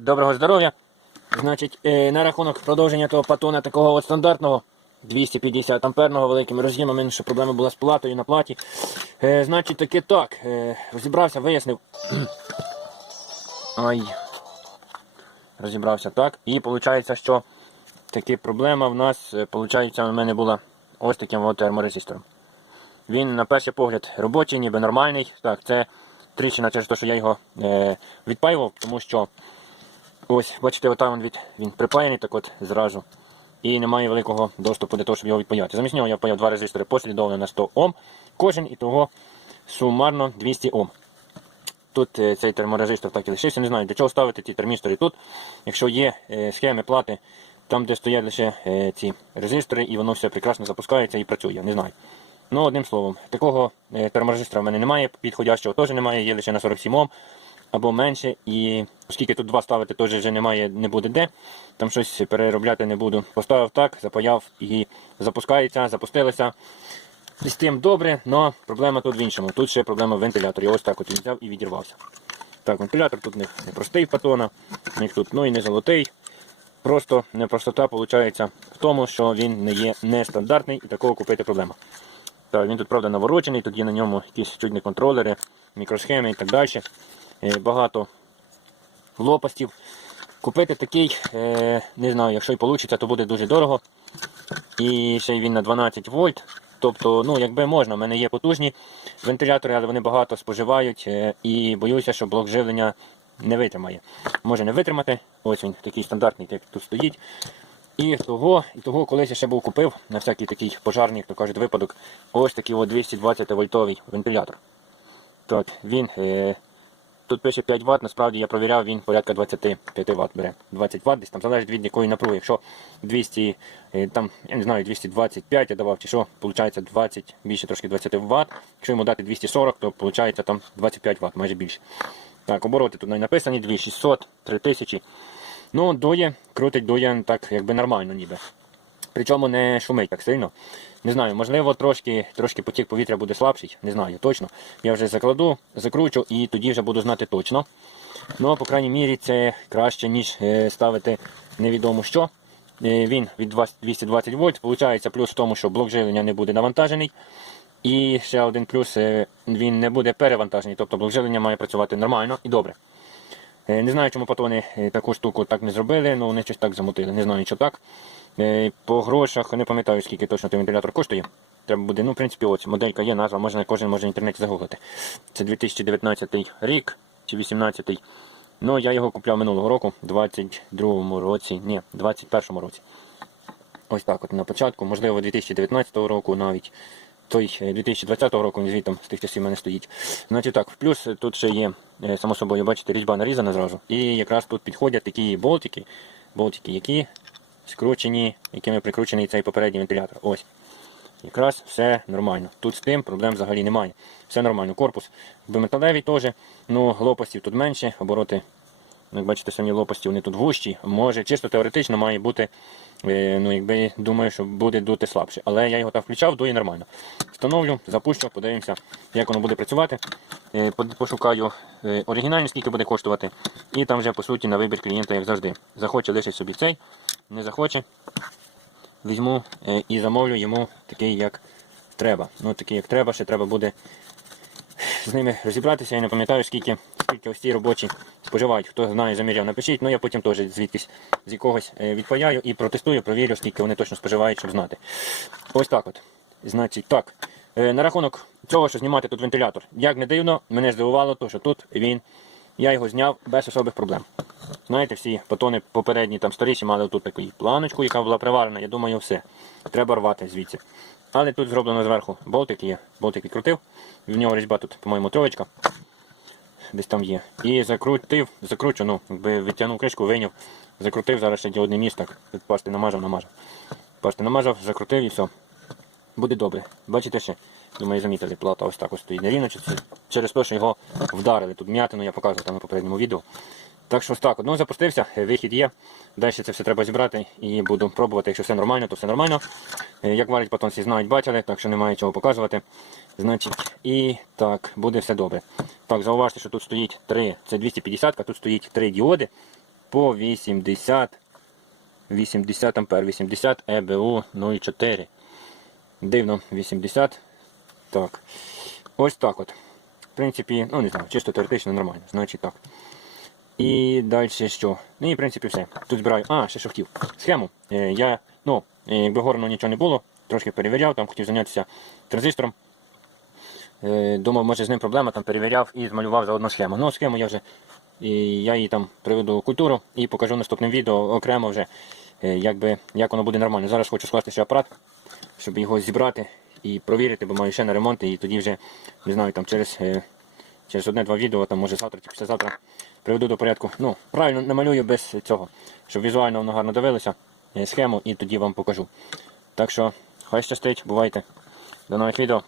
Доброго здоров'я. Значить, на рахунок продовження того патона такого от стандартного 250 амперного великими роз'ємами, що проблема була з платою на платі. Значить, таки так. Розібрався, вияснив. Розібрався так. І виходить, що таки проблема в нас, виходить, у мене була ось таким от терморезистором. Він на перший погляд робочий, ніби нормальний. Так, це тріщина через те, що я його відпаював, тому що ось, бачите, отам він припаяний так от зразу. І немає великого доступу для того, щоб його відпаяти. Замість нього я впаяв два резистори послідовно на 100 Ом. Кожен, і того сумарно 200 Ом. Тут цей терморезистор так і лишився. Не знаю, для чого ставити ці термістори тут. Якщо є схеми плати, там де стоять лише ці резистори, і воно все прекрасно запускається і працює. Не знаю. Ну, одним словом, такого терморезистора в мене немає, підходящого теж немає, є лише на 47 Ом або менше. І оскільки тут два ставити теж вже немає, не буде де, там щось переробляти не буду. Поставив так, запаяв і запускається, запустилося. І з тим добре, але проблема тут в іншому. Тут ще проблема в вентиляторі. Ось так от він взяв і відірвався. Так, вентилятор тут не простий патона, у них тут ну і не золотий. Просто непростота виходить в тому, що він не є нестандартний і такого купити проблема. Так, він тут, правда, наворочений, тут є на ньому якісь чуть не контролери, мікросхеми і так далі. Багато лопастів. Купити такий, не знаю, якщо і вийде, то буде дуже дорого. І ще й він на 12 вольт. Тобто, ну, якби можна, в мене є потужні вентилятори, але вони багато споживають і боюся, що блок живлення не витримає. Може не витримати, ось він такий стандартний, як тут стоїть. І того колись я ще був купив на всякий такий пожарний, як то кажуть, випадок, ось такий от 220 вольтовий вентилятор. Так, він, тут пише 5 Вт, насправді я провіряв, він порядка 25 Вт бере. 20 Вт десь там залежить від якої напруги. Якщо 200, там, я не знаю, 225 я давав, чи що, виходить 20, більше трошки 20 Вт. Якщо йому дати 240, то виходить там 25 Вт, майже більше. Так, обороти тут написані, 2600, 3000. Ну, дує, крутить, дує так, якби нормально ніби. Причому не шумить так сильно. Не знаю, можливо, трошки потік повітря буде слабший, не знаю точно. Я вже закладу, закручу і тоді вже буду знати точно. Ну, по крайній мірі, це краще, ніж ставити невідомо що. Він від 220 вольт, виходить плюс в тому, що блок живлення не буде навантажений. І ще один плюс, він не буде перевантажений, тобто блок живлення має працювати нормально і добре. Не знаю, чому патони таку штуку так не зробили, але вони щось так замутили, не знаю, що так. По грошах, не пам'ятаю, скільки точно той вентилятор коштує. Треба буде, ну, в принципі, ось моделька є, назва, кожен може в інтернеті загуглити. Це 2019 рік чи 2018. Ну, я його купляв минулого року, в 22-му році, ні, в 21-му році. Ось так от на початку, можливо, 2019 року навіть. Той 2020 року, він звітом з тих часів в мене стоїть. Значить так, плюс тут ще є, само собою, бачите, різьба нарізана зразу. І якраз тут підходять такі болтики, які скручені, якими прикручений цей попередній вентилятор. Ось. Якраз все нормально. Тут з тим проблем взагалі немає. Все нормально. Корпус металевий теж, ну лопастів тут менше, обороти, як бачите, самі лопасті, вони тут вущі. Може, чисто теоретично має бути, ну якби думаю, що буде дути слабше. Але я його так включав, дує нормально. Встановлю, запущу, подивимося, як воно буде працювати. Пошукаю оригінальний, скільки буде коштувати. І там вже по суті на вибір клієнта, як завжди. Захоче лишить собі цей, не захоче, візьму і замовлю йому такий, як треба. Ну такий, як треба, ще треба буде з ними розібратися. Я не пам'ятаю, скільки ось ці робочі споживають. Хто знає, заміряв, напишіть. Ну я потім теж звідкись з якогось відпаяю і протестую, провірю, скільки вони точно споживають, щоб знати. Ось так от. Значить так. На рахунок цього, що знімати тут вентилятор. Як не дивно, мене здивувало, то, що тут я його зняв без особих проблем. Знаєте, всі патони попередні, там старіші, мали тут таку планочку, яка була приварена. Я думаю, все. Треба рвати звідси. Але тут зроблено зверху болтик є. Болтик відкрутив. В нього різьба тут, по-моєму, троєчка. Десь там є. І закручу, ну, якби відтягнув кришку, вийняв, закрутив, зараз ще одне місце, так, пасти намажав. Пасти намажав, закрутив і все. Буде добре. Бачите ще? Думаю, замітили, плата ось так ось стоїть нерівно, через те, що його вдарили. Тут м'ятину, я показував там на попередньому відео. Так що ось так, ну запустився, вихід є. Далі це все треба зібрати і буду пробувати, якщо все нормально, то все нормально. Як варить патон, всі знають, бачили, так що немає чого показувати. Значить, і так, буде все добре. Так, зауважте, що тут стоїть 3, це 250, тут стоїть 3 діоди. по 80 ампер, 80 ЕБУ 0,4. Дивно, 80. Так. Ось так от. В принципі, ну не знаю, чисто теоретично нормально, значить так. І далі що? Ну і в принципі все. Тут збираю. Ще що хотів. Схему. Я, якби горно нічого не було, трошки перевіряв, там хотів зайнятися транзистором. Думав, може з ним проблема, там перевіряв і змалював заодно схему. Ну, схему я її там приведу в культуру і покажу в наступному відео окремо вже, як воно буде нормально. Зараз хочу скласти ще апарат, щоб його зібрати і провірити, бо маю ще на ремонт, і тоді вже, не знаю, там через 1-2 відео, там може завтра чи післязавтра приведу до порядку. Ну, правильно намалюю без цього, щоб візуально воно гарно дивилося, схему, і тоді вам покажу. Так що, хай щастить, бувайте. До нових відео.